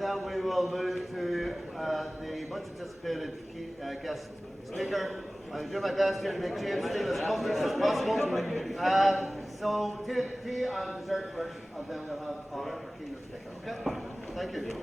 and then we will move to the much anticipated guest speaker. I'll do my best here to make James feel as comfortable as possible. So tea and dessert first, and then we'll have our keynote speaker. Okay? Thank you.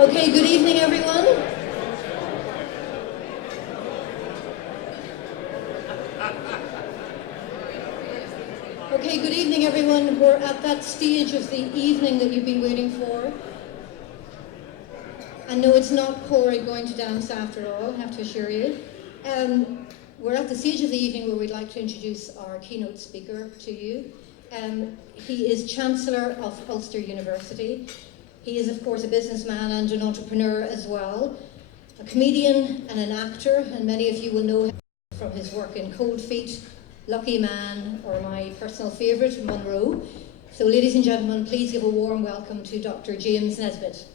Okay, good evening, everyone. Okay, good evening, everyone. We're at that stage of the evening that you've been waiting for. And no, it's not Corey going to dance after all, I have to assure you. We're at the stage of the evening where we'd like to introduce our keynote speaker to you. He is Chancellor of Ulster University. He is, of course, a businessman and an entrepreneur as well, a comedian and an actor, and many of you will know him from his work in Cold Feet, Lucky Man, or my personal favourite, Monroe. So, ladies and gentlemen, please give a warm welcome to Dr. James Nesbitt.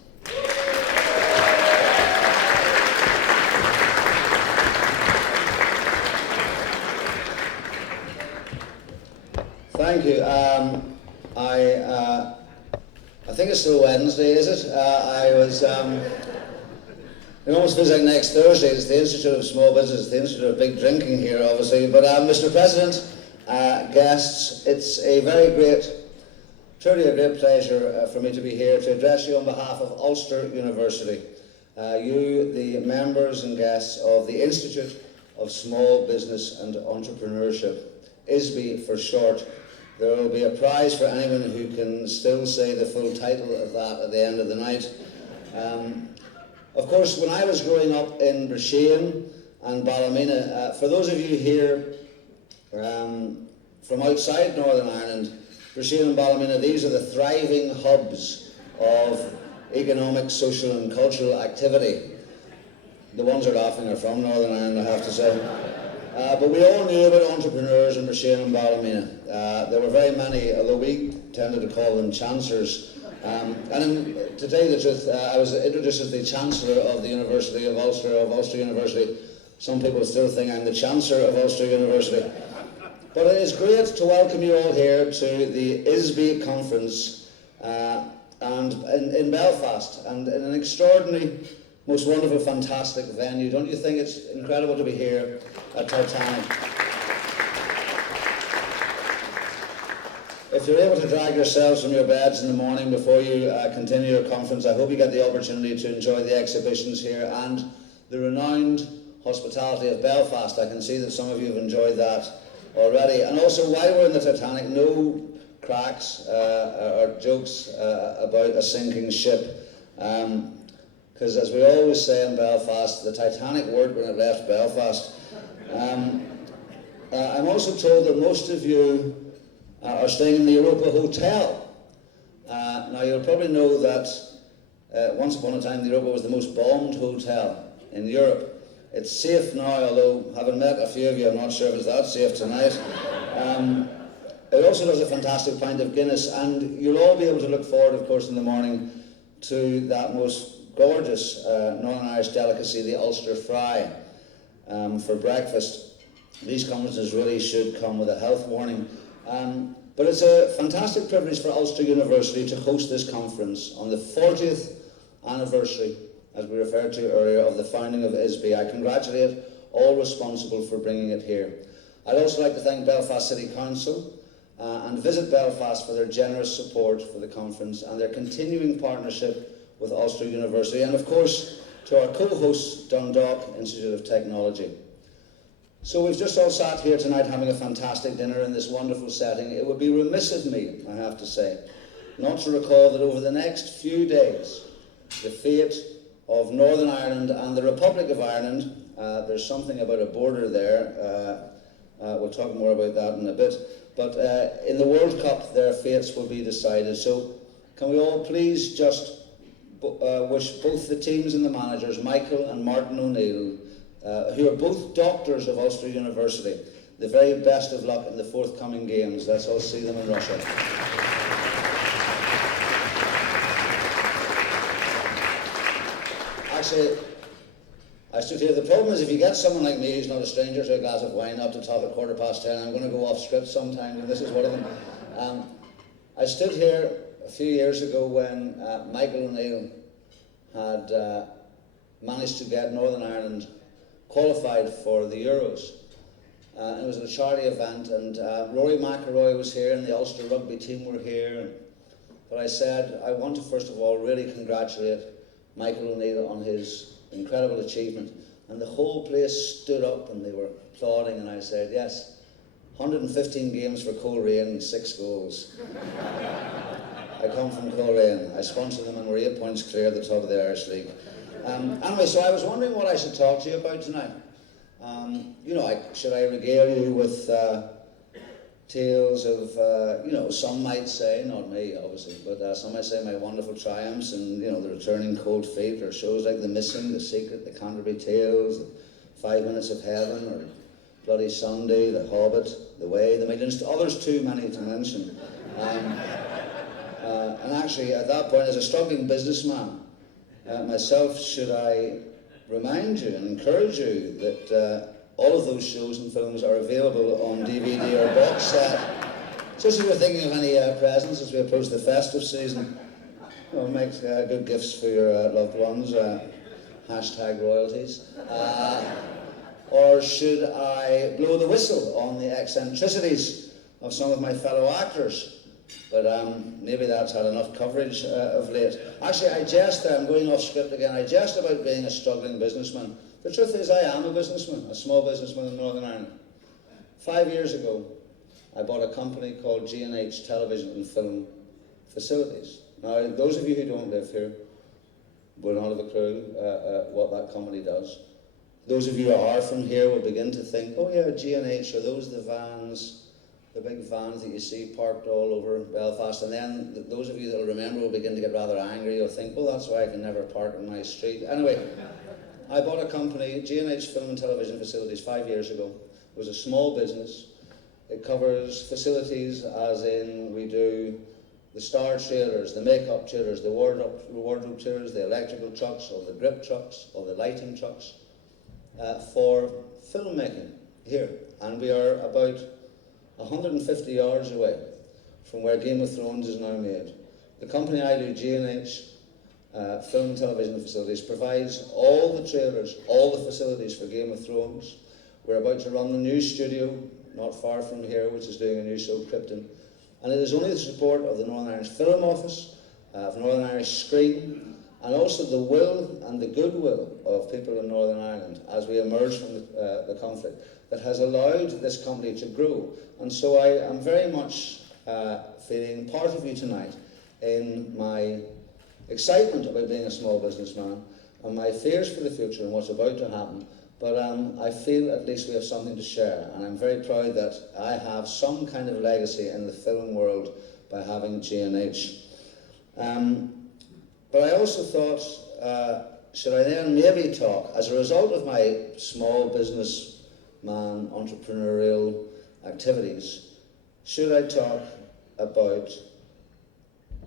Thank you. I think it's still Wednesday, is it? It almost feels like next Thursday. It's the Institute of Small Business, the Institute of Big Drinking here, obviously. But Mr. President, guests, it's truly a great pleasure for me to be here to address you on behalf of Ulster University. You, the members and guests of the Institute of Small Business and Entrepreneurship, ISBE for short. There will be a prize for anyone who can still say the full title of that at the end of the night. Of course, when I was growing up in Brisbane and Ballymena, for those of you here from outside Northern Ireland, Brisbane and Ballymena, these are the thriving hubs of economic, social and cultural activity. The ones that are laughing are from Northern Ireland, I have to say. But we all knew about entrepreneurs in Brisbane and Ballymena. There were very many, although we tended to call them chancers. To tell you the truth, I was introduced as the Chancellor of the University of Ulster University. Some people still think I'm the Chancellor of Ulster University. But it is great to welcome you all here to the ISBE conference in Belfast, and in an extraordinary, most wonderful, fantastic venue. Don't you think it's incredible to be here at Titanic? If you're able to drag yourselves from your beds in the morning before you continue your conference, I hope you get the opportunity to enjoy the exhibitions here and the renowned hospitality of Belfast. I can see that some of you have enjoyed that already. And also, while we're in the Titanic, no cracks or jokes about a sinking ship. Because as we always say in Belfast, the Titanic worked when it left Belfast. I'm also told that most of you are staying in the Europa Hotel. Now you'll probably know that once upon a time the Europa was the most bombed hotel in Europe. It's safe now, although having met a few of you, I'm not sure if it's that safe tonight. It also does a fantastic pint of Guinness, and you'll all be able to look forward, of course, in the morning to that most gorgeous Northern Irish delicacy, the Ulster fry, for breakfast. These conferences really should come with a health warning. But it's a fantastic privilege for Ulster University to host this conference on the 40th anniversary, as we referred to earlier, of the founding of ISBE. I congratulate all responsible for bringing it here. I'd also like to thank Belfast City Council and Visit Belfast for their generous support for the conference and their continuing partnership with Ulster University, and of course to our co-host Dundalk Institute of Technology. So we've just all sat here tonight having a fantastic dinner in this wonderful setting. It would be remiss of me, I have to say, not to recall that over the next few days, the fate of Northern Ireland and the Republic of Ireland, there's something about a border there, we'll talk more about that in a bit, but in the World Cup their fates will be decided. So can we all please just wish both the teams and the managers, Michael and Martin O'Neill, who are both doctors of Ulster University, the very best of luck in the forthcoming games. Let's all see them in Russia. Actually, I stood here. The problem is if you get someone like me who's not a stranger to a glass of wine up to talk at 10:15, I'm going to go off script sometime, and this is one of them. I stood here a few years ago when Michael O'Neill had managed to get Northern Ireland qualified for the Euros. It was a charity event, and Rory McIlroy was here and the Ulster rugby team were here. But I said, I want to first of all really congratulate Michael O'Neill on his incredible achievement. And the whole place stood up and they were applauding, and I said, yes, 115 games for Coleraine and 6 goals. I come from Coleraine. I sponsored them and we're 8 points clear at the top of the Irish League. Anyway, so I was wondering what I should talk to you about tonight. Should I regale you with tales of, some might say, not me obviously, but some might say my wonderful triumphs and, the returning cold feet, or shows like The Missing, The Secret, The Canterbury Tales, 5 Minutes of Heaven, or Bloody Sunday, The Hobbit, The Way, The Millions, others too many to mention. And actually, at that point, as a struggling businessman, myself, should I remind you and encourage you that all of those shows and films are available on DVD or box set. Just if you're thinking of any presents as we approach the festive season, make good gifts for your loved ones, hashtag royalties. Or should I blow the whistle on the eccentricities of some of my fellow actors? But maybe that's had enough coverage of late. Actually, I jest, I'm going off script again, I jest about being a struggling businessman. The truth is I am a businessman, a small businessman in Northern Ireland. 5 years ago, I bought a company called GMT Television and Film Facilities. Now, those of you who don't live here will not have a clue what that company does. Those of you who are from here will begin to think, oh yeah, G&H, are those the vans, the big vans that you see parked all over Belfast? And then those of you that will remember will begin to get rather angry. You'll think, well, that's why I can never park on my street. Anyway, I bought a company, G&H Film and Television Facilities, 5 years ago. It was a small business. It covers facilities as in we do the star trailers, the makeup trailers, the wardrobe trailers, the electrical trucks, all the grip trucks, all the lighting trucks, for filmmaking here. And we are about 150 yards away from where Game of Thrones is now made. The company I do, G&H Film and Television Facilities, provides all the trailers, all the facilities for Game of Thrones. We're about to run the new studio not far from here, which is doing a new show, Krypton. And it is only the support of the Northern Irish Film Office, of Northern Irish Screen, and also the will and the goodwill of people in Northern Ireland as we emerge from the conflict, that has allowed this company to grow. And so I am very much feeling part of you tonight in my excitement about being a small businessman and my fears for the future and what's about to happen. But I feel at least we have something to share, and I'm very proud that I have some kind of legacy in the film world by having G&H. But I also thought, should I then maybe talk, as a result of my small businessman entrepreneurial activities, should I talk about,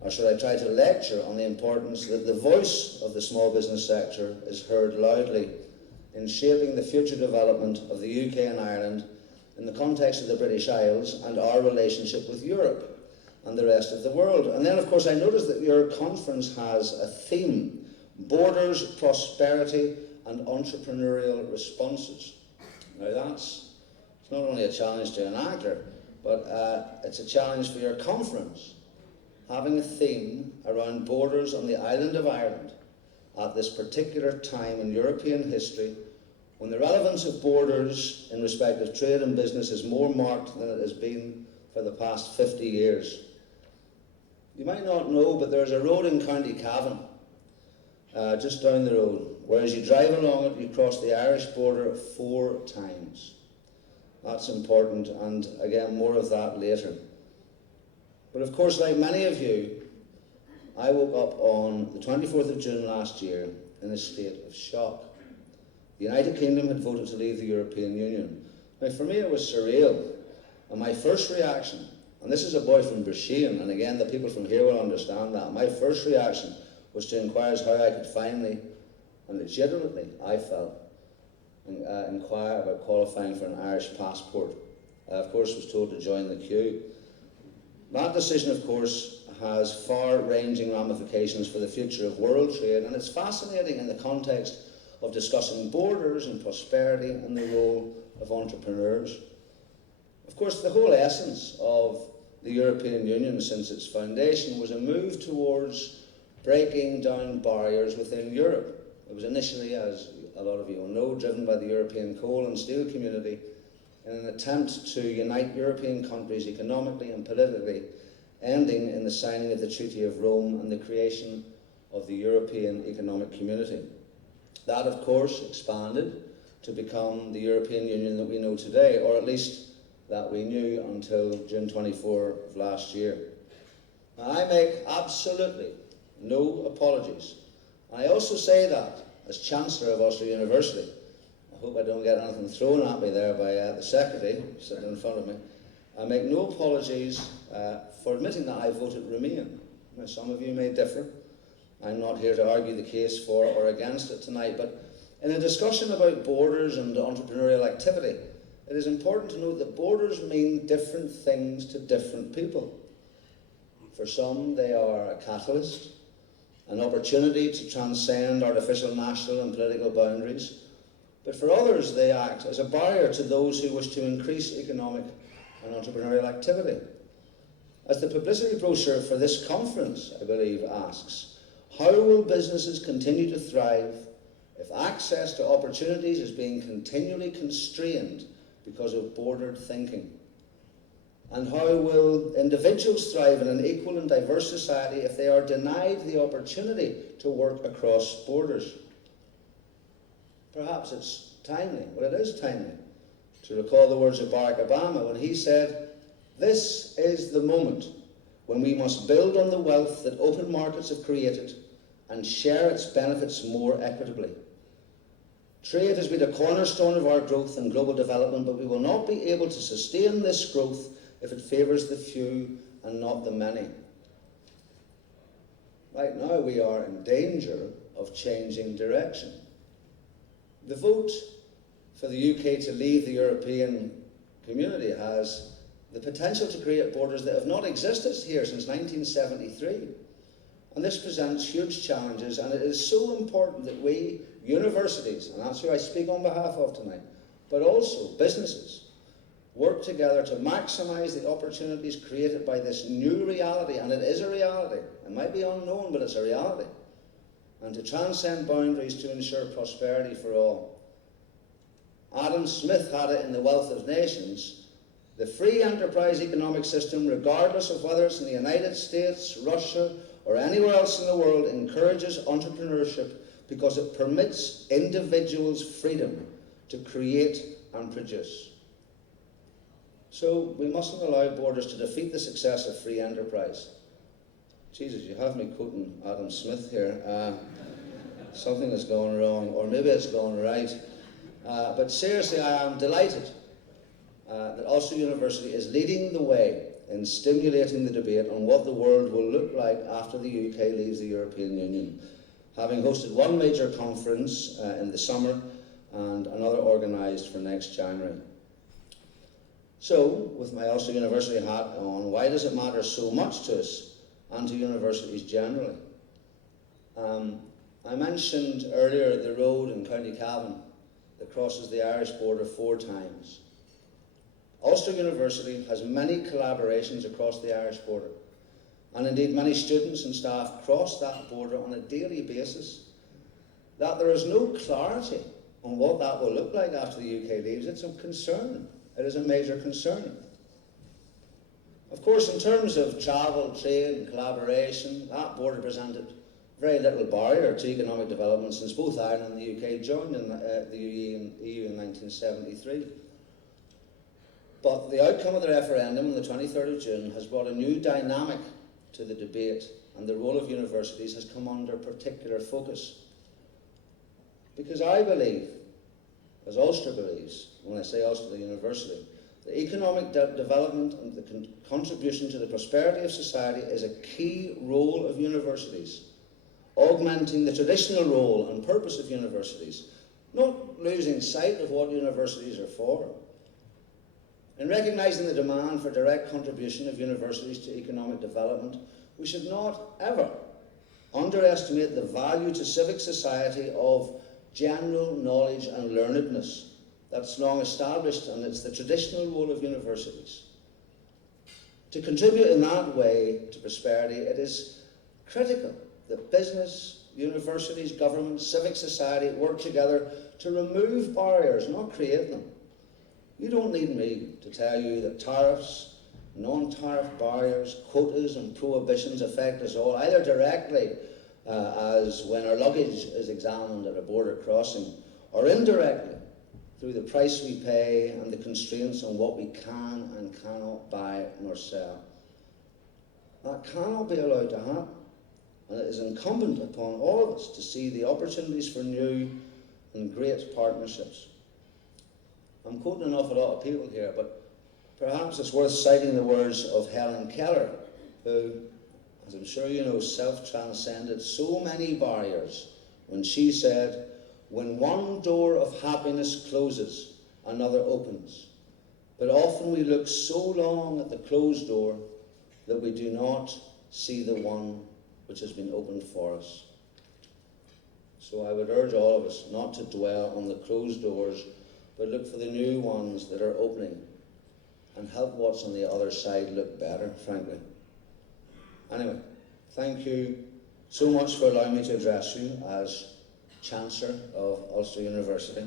or should I try to lecture on the importance that the voice of the small business sector is heard loudly in shaping the future development of the UK and Ireland in the context of the British Isles and our relationship with Europe and the rest of the world. And then, of course, I noticed that your conference has a theme: borders, prosperity and entrepreneurial responses. Now it's not only a challenge to an actor, but it's a challenge for your conference, having a theme around borders on the island of Ireland at this particular time in European history, when the relevance of borders in respect of trade and business is more marked than it has been for the past 50 years. You might not know, but there's a road in County Cavan, just down the road, where as you drive along it, you cross the Irish border 4 times. That's important, and again, more of that later. But of course, like many of you, I woke up on the 24th of June last year in a state of shock. The United Kingdom had voted to leave the European Union. Now, for me, it was surreal. And my first reaction, and this is a boy from Brisbane, and again, the people from here will understand that, my first reaction was to inquire as how I could finally, and legitimately, I felt, inquire about qualifying for an Irish passport. I, of course, was told to join the queue. That decision, of course, has far-ranging ramifications for the future of world trade, and it's fascinating in the context of discussing borders and prosperity and the role of entrepreneurs. Of course, the whole essence of the European Union since its foundation was a move towards breaking down barriers within Europe. It was initially, as a lot of you will know, driven by the European coal and steel community in an attempt to unite European countries economically and politically, ending in the signing of the Treaty of Rome and the creation of the European Economic Community. That, of course, expanded to become the European Union that we know today, or at least that we knew until June 24 of last year. Now, I make absolutely no apologies. I also say that as Chancellor of Ulster University. I hope I don't get anything thrown at me there by the Secretary sitting in front of me. I make no apologies for admitting that I voted Remain. Now, some of you may differ. I'm not here to argue the case for or against it tonight, but in a discussion about borders and entrepreneurial activity, it is important to note that borders mean different things to different people. For some, they are a catalyst, an opportunity to transcend artificial national and political boundaries, but for others, they act as a barrier to those who wish to increase economic and entrepreneurial activity. As the publicity brochure for this conference, I believe, asks, how will businesses continue to thrive if access to opportunities is being continually constrained because of bordered thinking? And how will individuals thrive in an equal and diverse society if they are denied the opportunity to work across borders? Perhaps it's timely, well, it is timely, to recall the words of Barack Obama when he said, "This is the moment when we must build on the wealth that open markets have created and share its benefits more equitably. Trade has been a cornerstone of our growth and global development, but we will not be able to sustain this growth if it favours the few and not the many." Right now we are in danger of changing direction. The vote for the UK to leave the European community has the potential to create borders that have not existed here since 1973. And this presents huge challenges, and it is so important that we, universities, and that's who I speak on behalf of tonight, but also businesses, work together to maximise the opportunities created by this new reality, and it is a reality. It might be unknown, but it's a reality. And to transcend boundaries to ensure prosperity for all. Adam Smith had it in The Wealth of Nations, The free enterprise economic system, regardless of whether it's in the United States, Russia, or anywhere else in the world, encourages entrepreneurship because it permits individuals freedom to create and produce. So we mustn't allow borders to defeat the success of free enterprise. Jesus, you have me quoting Adam Smith here. Something is going wrong, or maybe it's going right. But seriously, I am delighted that Ulster University is leading the way in stimulating the debate on what the world will look like after the UK leaves the European Union, having hosted one major conference in the summer and another organised for next January. So, with my Ulster University hat on, why does it matter so much to us and to universities generally? I mentioned earlier the road in County Cavan that crosses the Irish border 4 times. Ulster University has many collaborations across the Irish border, and indeed many students and staff cross that border on a daily basis. That there is no clarity on what that will look like after the UK leaves, it's a concern. It is a major concern. Of course, in terms of travel, trade and collaboration, that border presented very little barrier to economic development since both Ireland and the UK joined in the EU in 1973. But the outcome of the referendum on the 23rd of June has brought a new dynamic to the debate, and the role of universities has come under particular focus. Because I believe, as Ulster believes, when I say Ulster University, the economic development and the contribution to the prosperity of society is a key role of universities, augmenting the traditional role and purpose of universities, not losing sight of what universities are for. In recognising the demand for direct contribution of universities to economic development, we should not ever underestimate the value to civic society of general knowledge and learnedness. That's long established, and it's the traditional role of universities. To contribute in that way to prosperity, it is critical that business, universities, government, civic society work together to remove barriers, not create them. You don't need me to tell you that tariffs, non-tariff barriers, quotas and prohibitions affect us all, either directly, as when our luggage is examined at a border crossing, or indirectly, through the price we pay and the constraints on what we can and cannot buy nor sell. That cannot be allowed to happen, and it is incumbent upon all of us to see the opportunities for new and great partnerships. I'm quoting an awful lot of people here, but perhaps it's worth citing the words of Helen Keller, who, as I'm sure you know, self-transcended so many barriers when she said, "When one door of happiness closes, another opens. But often we look so long at the closed door that we do not see the one which has been opened for us." So I would urge all of us not to dwell on the closed doors, but look for the new ones that are opening and help what's on the other side look better, frankly. Anyway, thank you so much for allowing me to address you as Chancellor of Ulster University.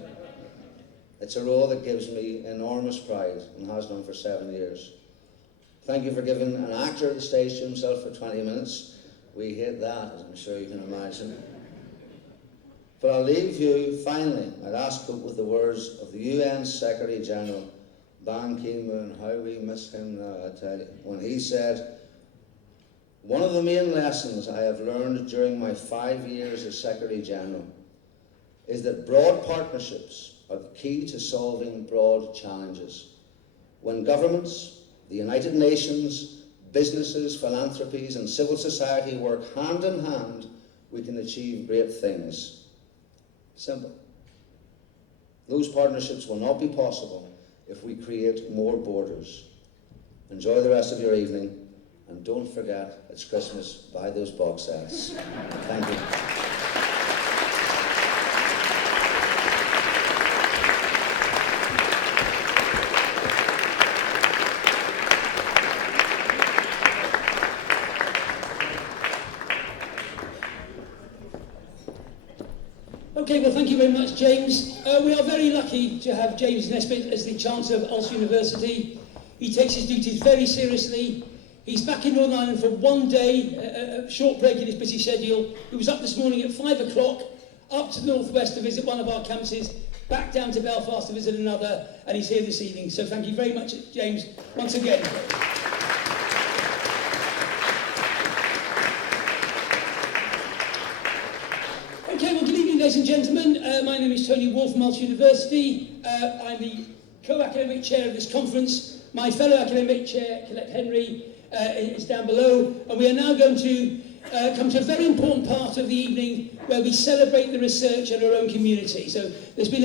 It's a role that gives me enormous pride and has done for 7 years. Thank you for giving an actor the stage to himself for 20 minutes. We hate that, as I'm sure you can imagine. But I'll leave you, finally, my last quote, with the words of the UN Secretary General, Ban Ki-moon. How we miss him now, I tell you, when he said, "One of the main lessons I have learned during my 5 years as Secretary General is that broad partnerships are the key to solving broad challenges. When governments, the United Nations, businesses, philanthropies and civil society work hand in hand, we can achieve great things." Simple. Those partnerships will not be possible if we create more borders. Enjoy the rest of your evening, and don't forget, it's Christmas, buy those box sets. Thank you. Okay, well, thank you very much, James. We are very lucky to have James Nesbitt as the Chancellor of Ulster University. He takes his duties very seriously. He's back in Northern Ireland for one day, a short break in his busy schedule. He was up this morning at 5 o'clock, up to the northwest to visit one of our campuses, back down to Belfast to visit another, and he's here this evening. So thank you very much, James, once again. Okay, well, good evening, ladies and gentlemen. My name is Tony Wall from Ulster University. I'm the co-academic chair of this conference. My fellow academic chair, Colette Henry, is down below, and we are now going to come to a very important part of the evening where we celebrate the research in our own community. So there's been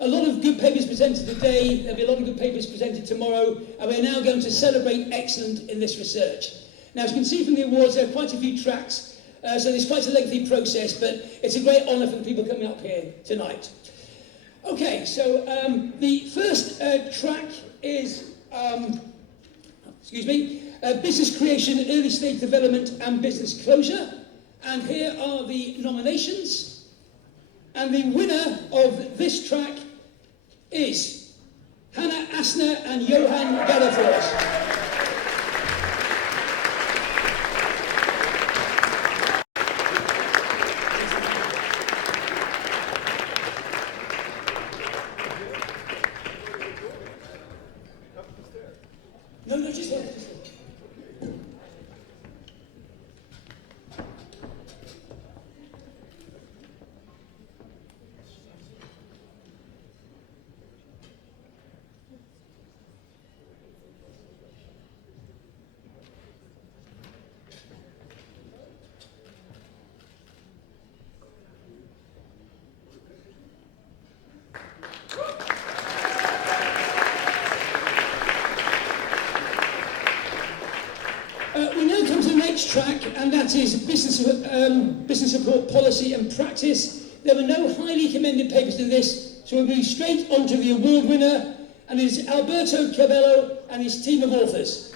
a lot of good papers presented today, there'll be a lot of good papers presented tomorrow, and we're now going to celebrate excellence in this research. Now, as you can see from the awards, there are quite a few tracks, so there's quite a lengthy process, but it's a great honour for the people coming up here tonight. Okay, so the first track is business creation, early stage development and business closure. And here are the nominations. And the winner of this track is Hannah Asner and Johan Gala. No, just here. We now come to the next track, and that is business support policy and practice. There were no highly commended papers in this, so we'll move straight on to the award winner, and it is Alberto Cabello and his team of authors.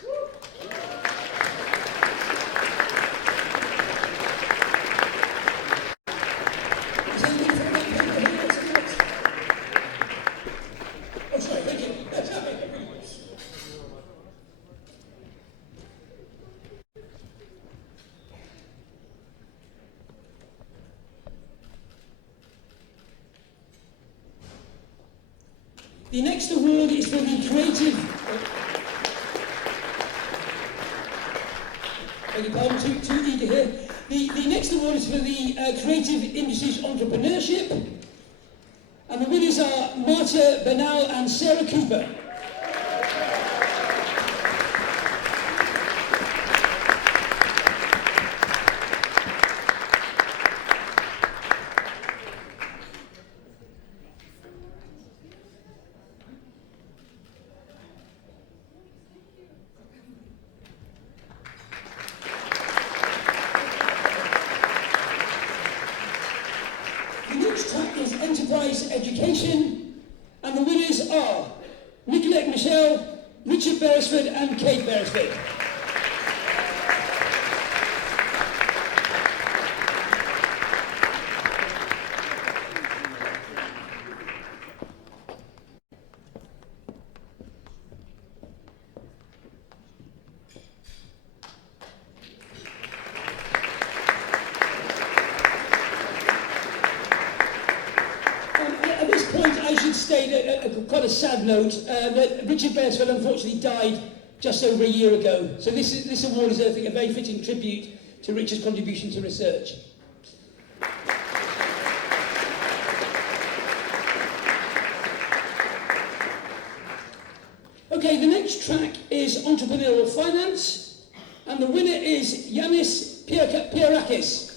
The next award is for the creative... beg your pardon, too eager here. The next award is for the creative industries entrepreneurship. And the winners are Marta Bernal and Sarah Cooper. Enterprise Education, and the winners are Nicolette Michelle, Richard Beresford and Kate Beresford. Quite a sad note that Richard Beresford unfortunately died just over a year ago. So this award is, I think, a very fitting tribute to Richard's contribution to research. Okay, the next track is Entrepreneurial Finance, and the winner is Yanis Pierakis.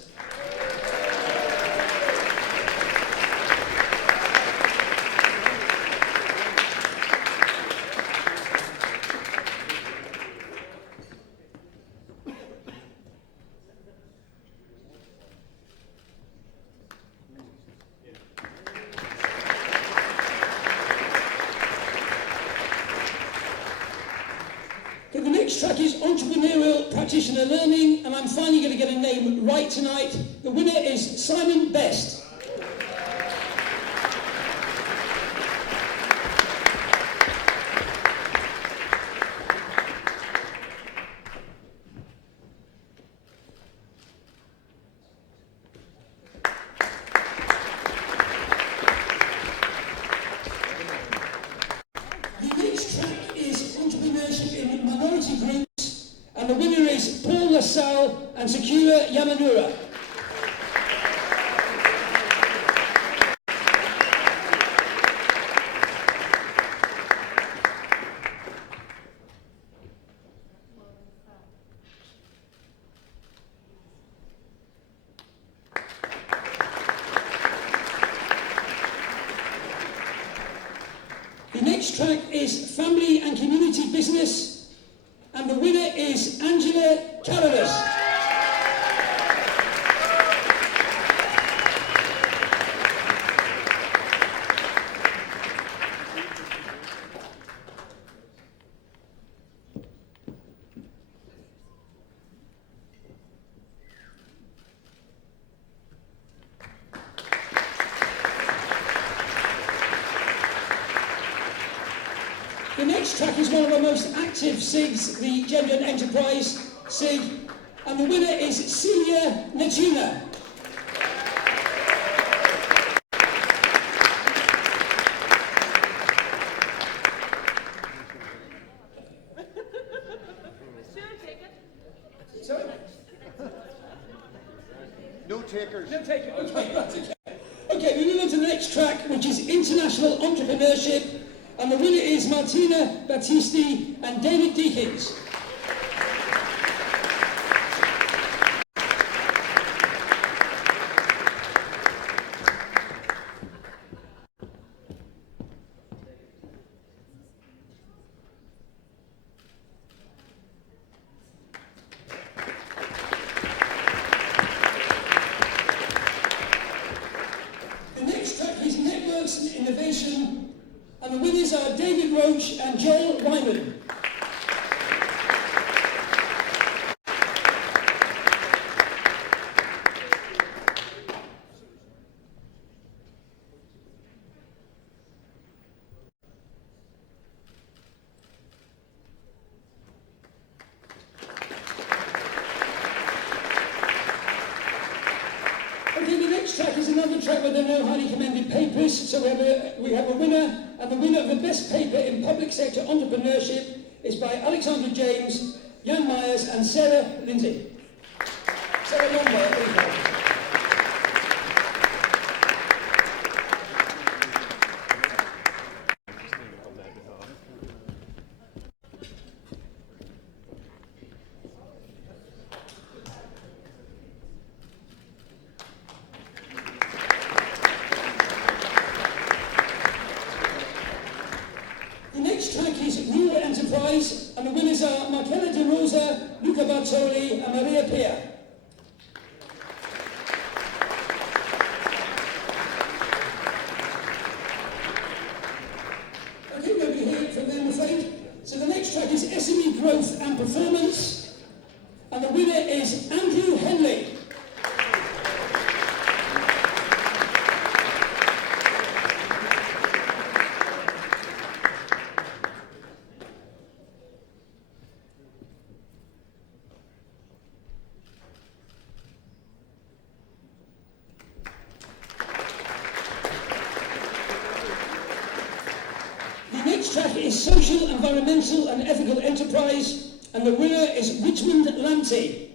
The next track is Entrepreneurial Practitioner Learning, and I'm finally going to get a name right tonight. The winner is Simon Best. and Sakura Yamanura. The next track is Family and Community Business, and the winner is Angela Caladas. The next track is one of our most active SIGs, the Gender and Enterprise SIG, and the winner is Celia Natuna. Sorry? No takers. No take it. Okay, right, okay. Okay, we move on to the next track, which is International Entrepreneurship, and the winner is Martina Battisti and David Deakins. The next track is Networks and Innovation, and the winners are David Roach and Joel Wyman. Okay, the next track is another track where there are no highly commended papers. So we have a winner, and the winner of the best paper in public sector entrepreneurship is by Alexandra James, Jan Myers, and Sarah Lindsay. Sarah Lombard, please. The next track is Rural Enterprise, and the winners are Marcella De Rosa, Luca Bartoli, and Maria Pia. Okay, nobody hear it from them, I'm afraid. So the next track is SME Growth and Performance, and the winner is Andrew Henley. The next track is Social, Environmental and Ethical Enterprise, and the winner is Richmond Lanty.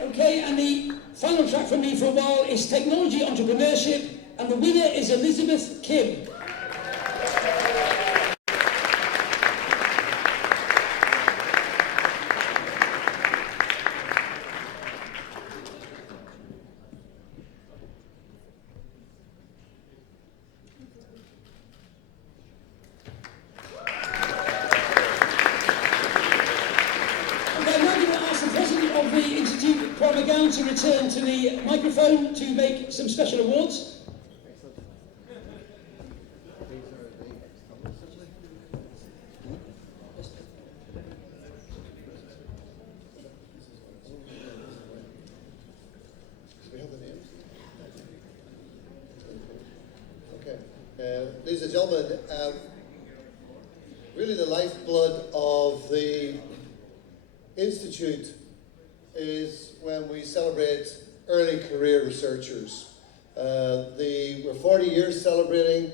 Okay, and the final track from me for a while is Technology Entrepreneurship, and the winner is Elizabeth Kim. To return to the microphone to make some special awards. ladies and gentlemen, really the lifeblood of the Institute is when we celebrate early career researchers. We're 40 years celebrating,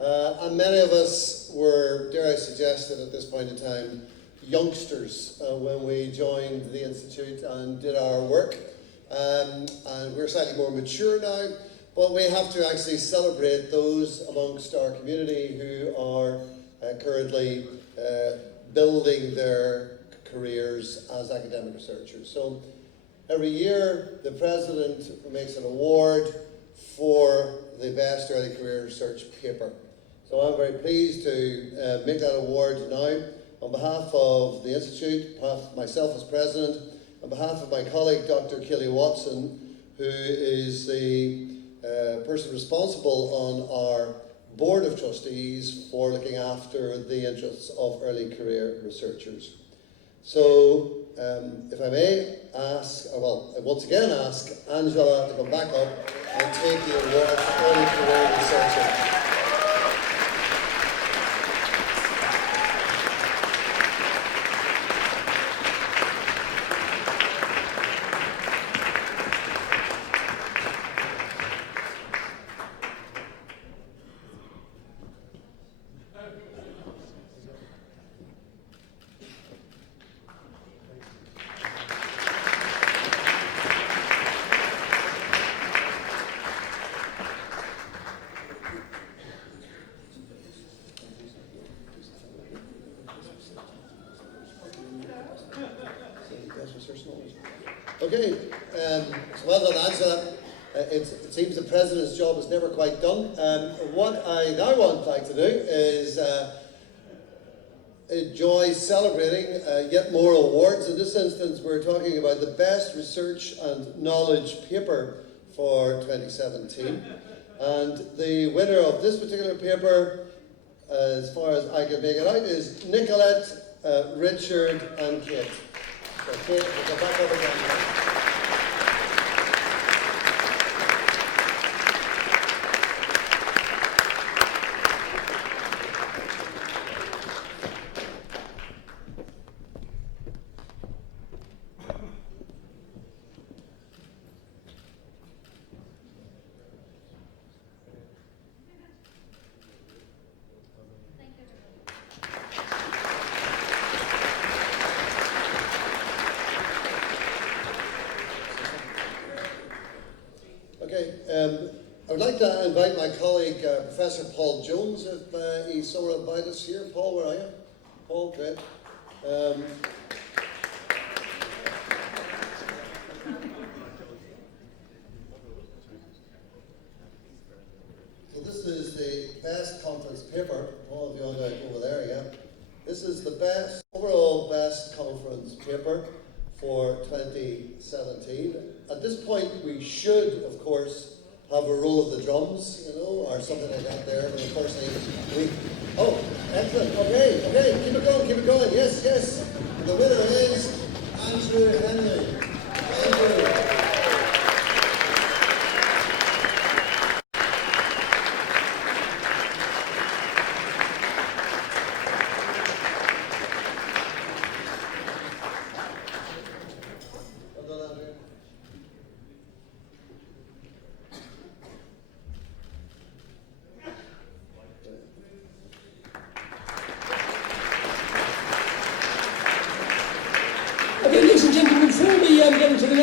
and many of us were, dare I suggest it at this point in time, youngsters when we joined the Institute and did our work. And we're slightly more mature now, but we have to actually celebrate those amongst our community who are currently building their careers as academic researchers. So every year the President makes an award for the best early career research paper. So I'm very pleased to make that award now on behalf of the Institute, on behalf of myself as President, on behalf of my colleague Dr. Kelly Watson, who is the person responsible on our Board of Trustees for looking after the interests of early career researchers. So, if I may ask, once again ask Angela to come back up and take the award for early career researcher. Okay, so well done, Angela. It seems the President's job is never quite done. What I now would like to do is enjoy celebrating yet more awards. In this instance, we're talking about the best research and knowledge paper for 2017. And the winner of this particular paper, as far as I can make it out, is Nicolette, Richard and Kate. So Kate, we'll go back up again. I would like to invite my colleague, Professor Paul Jones, if he's somewhere about us here. Paul, where are you? Paul, great. So this is the best conference paper. All of you on over there, yeah. This is the overall best conference paper for 2017. At this point, we should, of course, have a roll of the drums, or something like that there. But unfortunately, oh, excellent. Okay, keep it going. Yes. The winner is Andrew Henry. Andrew.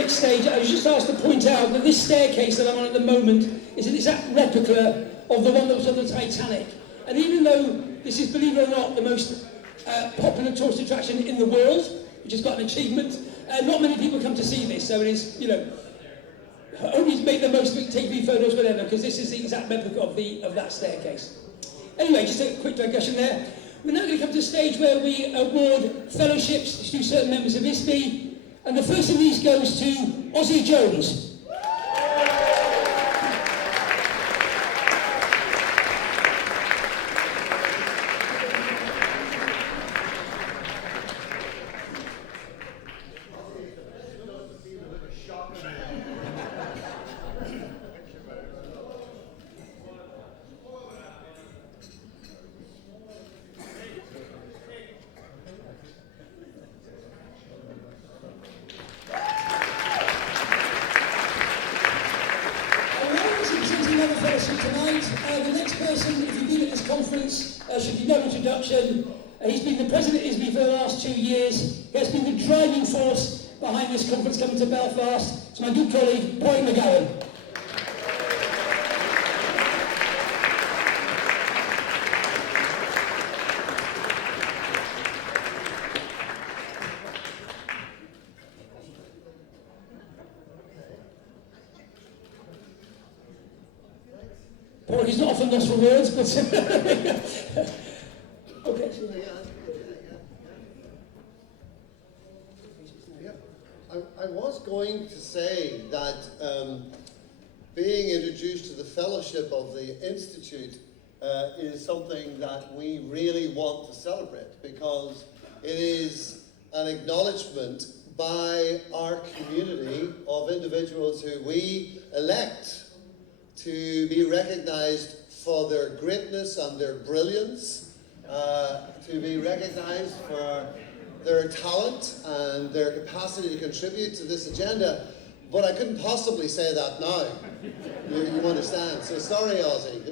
Stage, I was just asked to point out that this staircase that I'm on at the moment is an exact replica of the one that was on the Titanic. And even though this is, believe it or not, the most popular tourist attraction in the world, which has got an achievement, not many people come to see this. So it is, only make the most of it, take me photos, whatever, because this is the exact replica of that staircase. Anyway, just a quick digression there. We're now going to come to a stage where we award fellowships to certain members of ISBE. And the first of these goes to Ozzy Jones. conference should be no introduction. He's been the president of ISBE for the last 2 years. He has been the driving force behind this conference coming to Belfast. It's my good colleague, Paul McGowan. Paul, he's not often lost for words, but... okay. I was going to say that being introduced to the fellowship of the Institute is something that we really want to celebrate, because it is an acknowledgement by our community of individuals who we elect to be recognised for their greatness and their brilliance, to be recognised for their talent and their capacity to contribute to this agenda. But I couldn't possibly say that now. You understand? So sorry, Ozzy.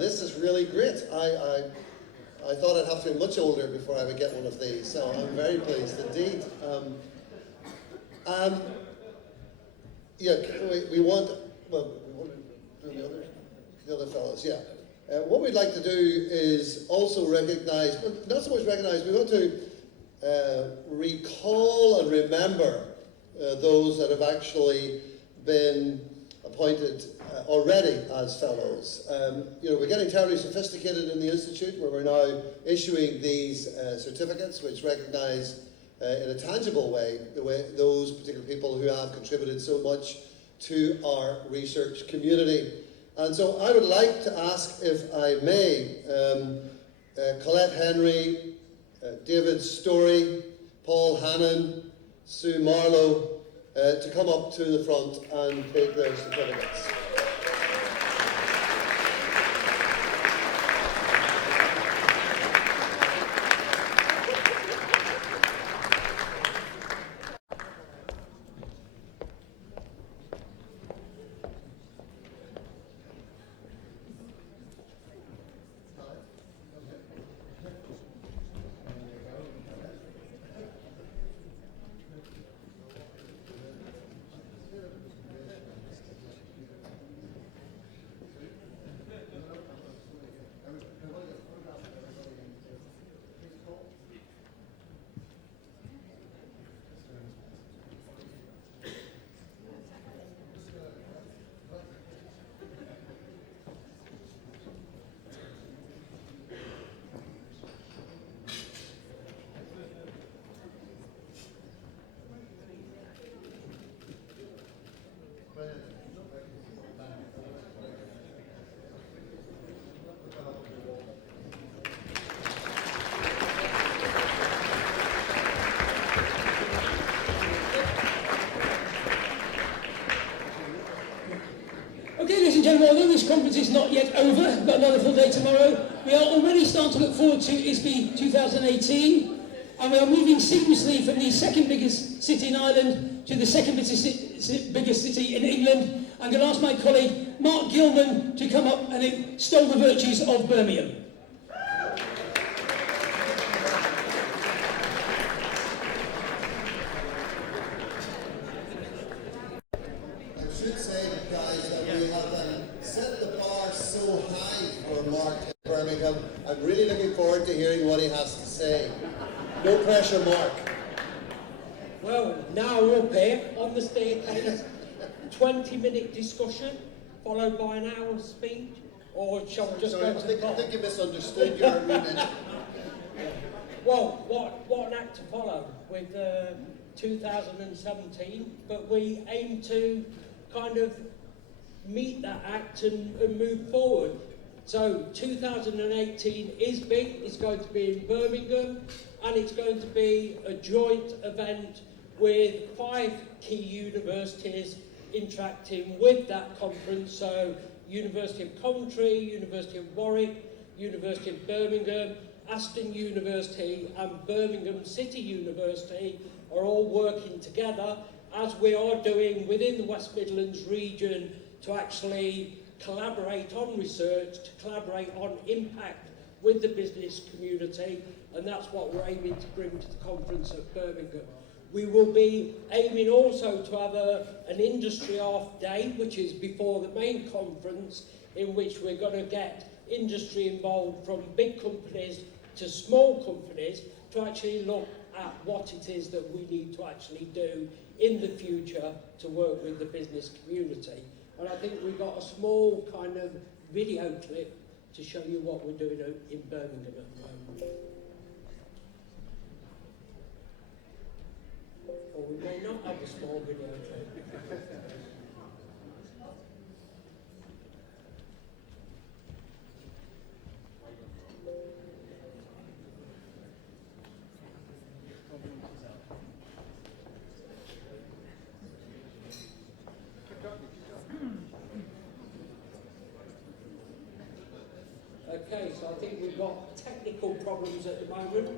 This is really great. I thought I'd have to be much older before I would get one of these. So I'm very pleased indeed. Yeah, we want. Well, the other fellows, yeah. What we'd like to do is also recognise, but not so much recognise, we want to recall and remember those that have actually been appointed already as fellows. We're getting terribly sophisticated in the Institute, where we're now issuing these certificates which recognise in a tangible way those particular people who have contributed so much to our research community. And so I would like to ask, if I may, Colette Henry, David Story, Paul Hannon, Sue Marlowe, to come up to the front and take their certificates. Although this conference is not yet over, we've got another full day tomorrow, we are already starting to look forward to ISBE 2018, and we are moving seamlessly from the second biggest city in Ireland to the second biggest city in England. I'm going to ask my colleague Mark Gilman to come up and extol the virtues of Birmingham. I'm really looking forward to hearing what he has to say. No pressure, Mark. Well, now up here on the staircase, 20-minute discussion, followed by an hour speech, or shall we just Sorry, go to the I think you misunderstood your remit. Well, what an act to follow with 2017, but we aim to kind of meet that act and move forward. So 2018 ISBE is going to be in Birmingham, and it's going to be a joint event with 5 key universities interacting with that conference. So University of Coventry, University of Warwick, University of Birmingham, Aston University and Birmingham City University are all working together, as we are doing within the West Midlands region, to actually collaborate on research, to collaborate on impact with the business community, and that's what we're aiming to bring to the conference at Birmingham. We will be aiming also to have an industry off day, which is before the main conference, in which we're going to get industry involved from big companies to small companies to actually look at what it is that we need to actually do in the future to work with the business community. And I think we've got a small kind of video clip to show you what we're doing in Birmingham at the moment. Or we may not have a small video clip. Okay, so I think we've got technical problems at the moment.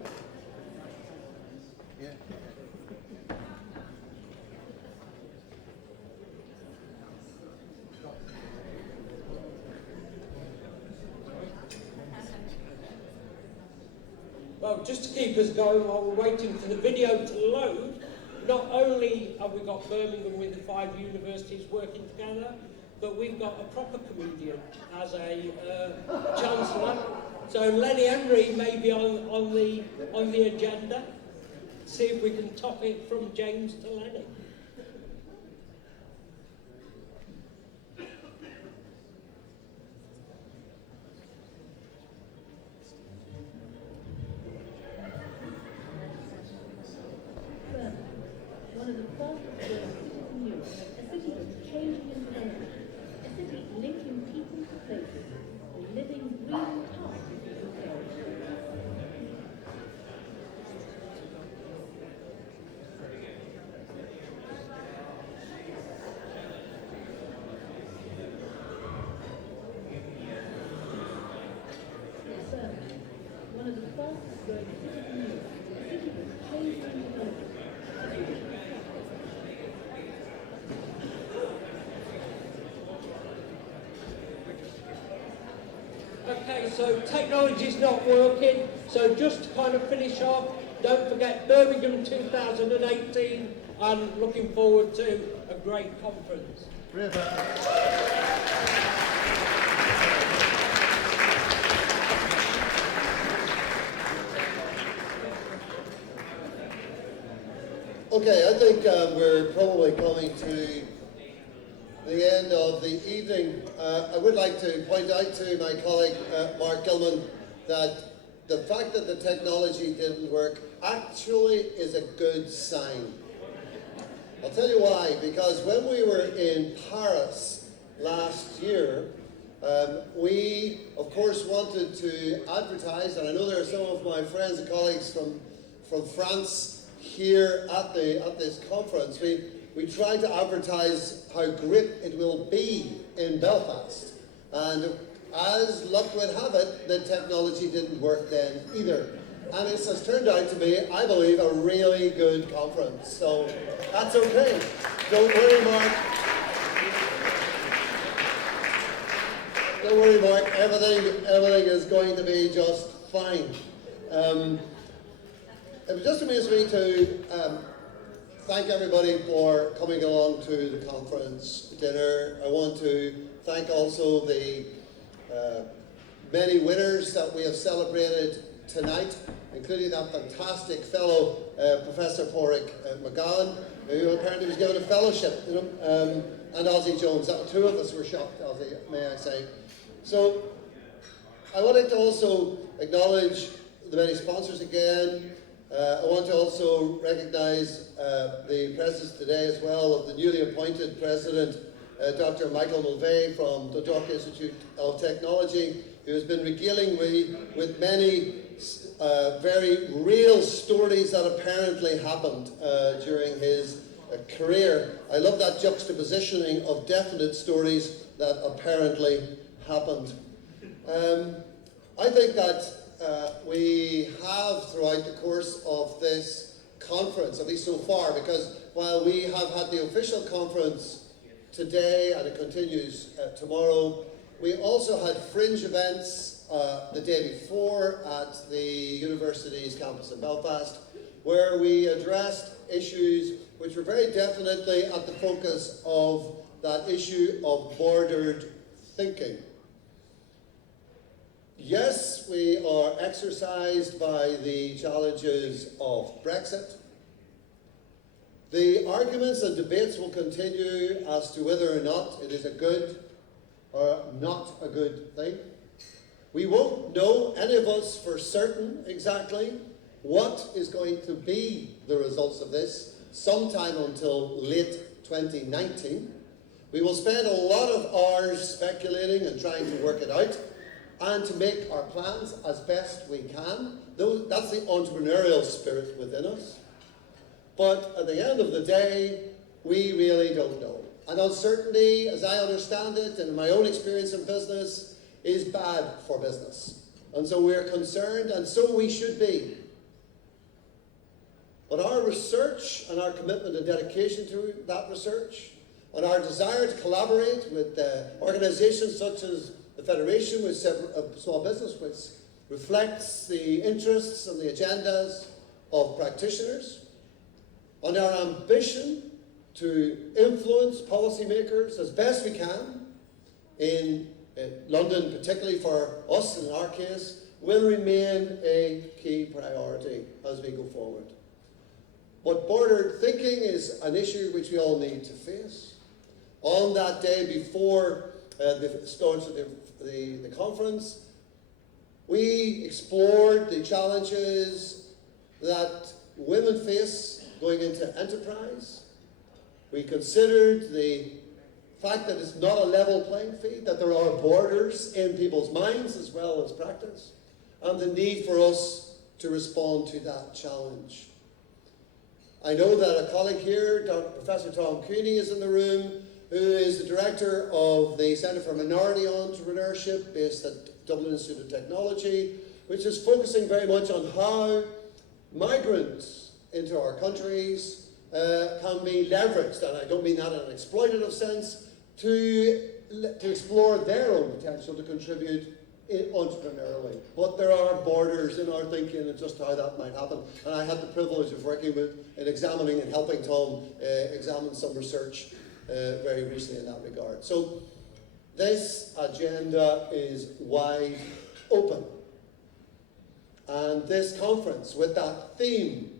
Yeah. Well, just to keep us going while we're waiting for the video to load, not only have we got Birmingham with the 5 universities working together, but we've got a proper comedian as a chancellor. So Lenny Henry may be on the agenda. See if we can top it from James to Lenny. One of the fastest growing cities in Europe, a city that's changing and developing, a city linking people to places, a living, breathing part of the UK. One of the fastest growing cities in Europe, a city that's changing and developing. Okay, so technology's not working, so just to kind of finish off, don't forget Birmingham 2018, and looking forward to a great conference. Okay, I think we're probably coming to the end of the evening. I would like to point out to my colleague Mark Gilman that the fact that the technology didn't work actually is a good sign. I'll tell you why, because when we were in Paris last year, we of course wanted to advertise, and I know there are some of my friends and colleagues from France here at this conference. We tried to advertise how great it will be in Belfast, and as luck would have it, the technology didn't work then either. And it has turned out to be, I believe, a really good conference. So that's okay. Don't worry, Mark. Don't worry, Mark. Everything is going to be just fine. It just remains me to thank everybody for coming along to the conference dinner. I want to thank also the many winners that we have celebrated tonight, including that fantastic fellow, Professor Porrick McGowan, who apparently was given a fellowship, and Ozzie Jones. Two of us were shocked, Ozzie, may I say. So I wanted to also acknowledge the many sponsors again. I want to also recognise the presence today as well of the newly appointed president, Dr. Michael Mulvey from the Dundalk Institute of Technology, who has been regaling me with many very real stories that apparently happened during his career. I love that juxtapositioning of definite stories that apparently happened. I think that we have throughout the course of this conference, at least so far, because while we have had the official conference today and it continues tomorrow, We also had fringe events the day before at the university's campus in Belfast, where we addressed issues which were very definitely at the focus of that issue of bordered thinking. Yes, we are exercised by the challenges of Brexit. The arguments and debates will continue as to whether or not it is a good or not a good thing. We won't know, any of us, for certain exactly what is going to be the results of this sometime until late 2019. We will spend a lot of hours speculating and trying to work it out and to make our plans as best we can. That's the entrepreneurial spirit within us. But at the end of the day, we really don't know. And uncertainty, as I understand it, and in my own experience in business, is bad for business. And so we're concerned, and so we should be. But our research and our commitment and dedication to that research, and our desire to collaborate with organisations such as the Federation with Small Business, which reflects the interests and the agendas of practitioners, and our ambition to influence policymakers as best we can in London, particularly for us in our case, will remain a key priority as we go forward. But bordered thinking is an issue which we all need to face. On that day before the start of the conference, we explored the challenges that women face going into enterprise. We considered the fact that it's not a level playing field, that there are borders in people's minds as well as practice, and the need for us to respond to that challenge. I know that a colleague here, Professor Tom Cooney, is in the room, who is the director of the Centre for Minority Entrepreneurship based at Dublin Institute of Technology, which is focusing very much on how migrants into our countries can be leveraged, and I don't mean that in an exploitative sense, to explore their own potential to contribute entrepreneurially. But there are borders in our thinking and just how that might happen. And I had the privilege of working with and examining and helping Tom examine some research very recently in that regard. So this agenda is wide open. And this conference with that theme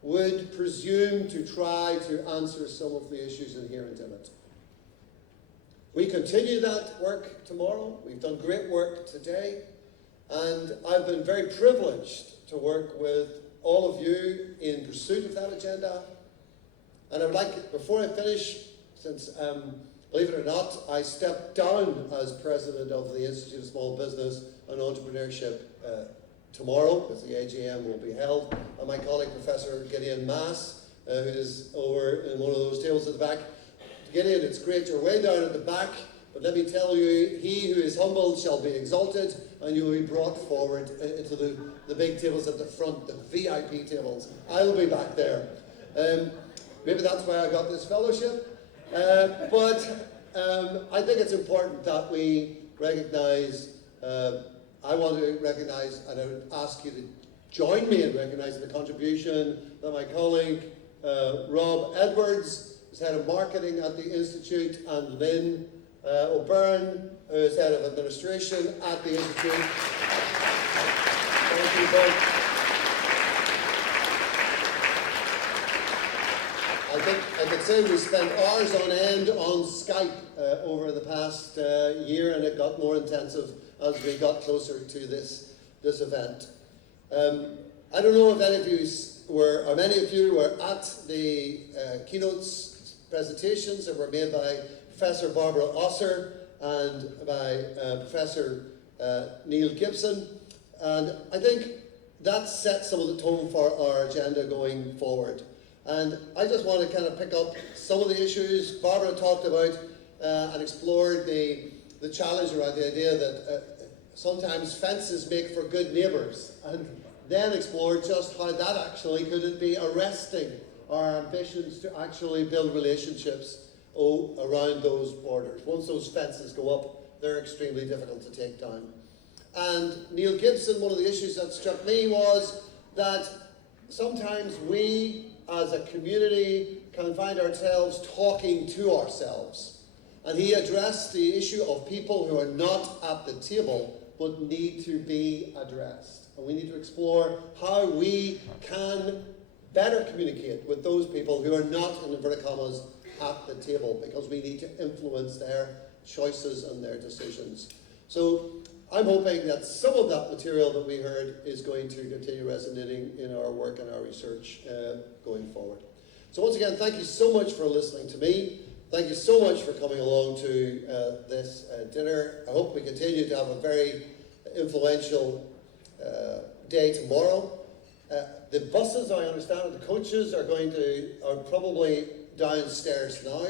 would presume to try to answer some of the issues inherent in it. We continue that work tomorrow. We've done great work today. And I've been very privileged to work with all of you in pursuit of that agenda. And I would like, before I finish, since, believe it or not, I stepped down as president of the Institute of Small Business and Entrepreneurship tomorrow, because the AGM will be held, and my colleague Professor Gideon Mass, who is over in one of those tables at the back. Gideon, it's great you're way down at the back, but let me tell you, he who is humbled shall be exalted, and you will be brought forward into the big tables at the front, the VIP tables. I'll be back there. Maybe that's why I got this fellowship. But I think it's important that we recognise, I want to recognise, and I would ask you to join me in recognising the contribution that my colleague Rob Edwards, who's head of marketing at the Institute, and Lynn O'Byrne, who's head of administration at the Institute. Thank you both. I think I could say we spent hours on end on Skype over the past year, and it got more intensive as we got closer to this event. I don't know if any of you were, or many of you were at the keynotes presentations that were made by Professor Barbara Osser and by Professor Neil Gibson, and I think that sets some of the tone for our agenda going forward. And I just want to kind of pick up some of the issues Barbara talked about and explored the challenge around the idea that sometimes fences make for good neighbours, and then explored just how that actually could it be arresting our ambitions to actually build relationships around those borders. Once those fences go up, they're extremely difficult to take down. And Neil Gibson, one of the issues that struck me was that sometimes we as a community can find ourselves talking to ourselves. And he addressed the issue of people who are not at the table but need to be addressed. And we need to explore how we can better communicate with those people who are not, in inverted commas, at the table, because we need to influence their choices and their decisions. So I'm hoping that some of that material that we heard is going to continue resonating in our work and our research going forward. So once again, thank you so much for listening to me. Thank you so much for coming along to this dinner. I hope we continue to have a very influential day tomorrow. The buses, I understand, the coaches are probably downstairs now.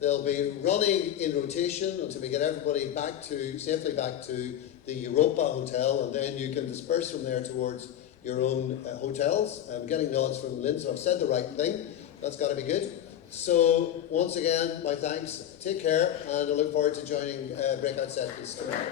They'll be running in rotation until we get everybody safely back to the Europa Hotel, and then you can disperse from there towards your own hotels. I'm getting nods from Lynn, so I've said the right thing. That's got to be good. So once again, my thanks. Take care, and I look forward to joining breakout sessions tomorrow.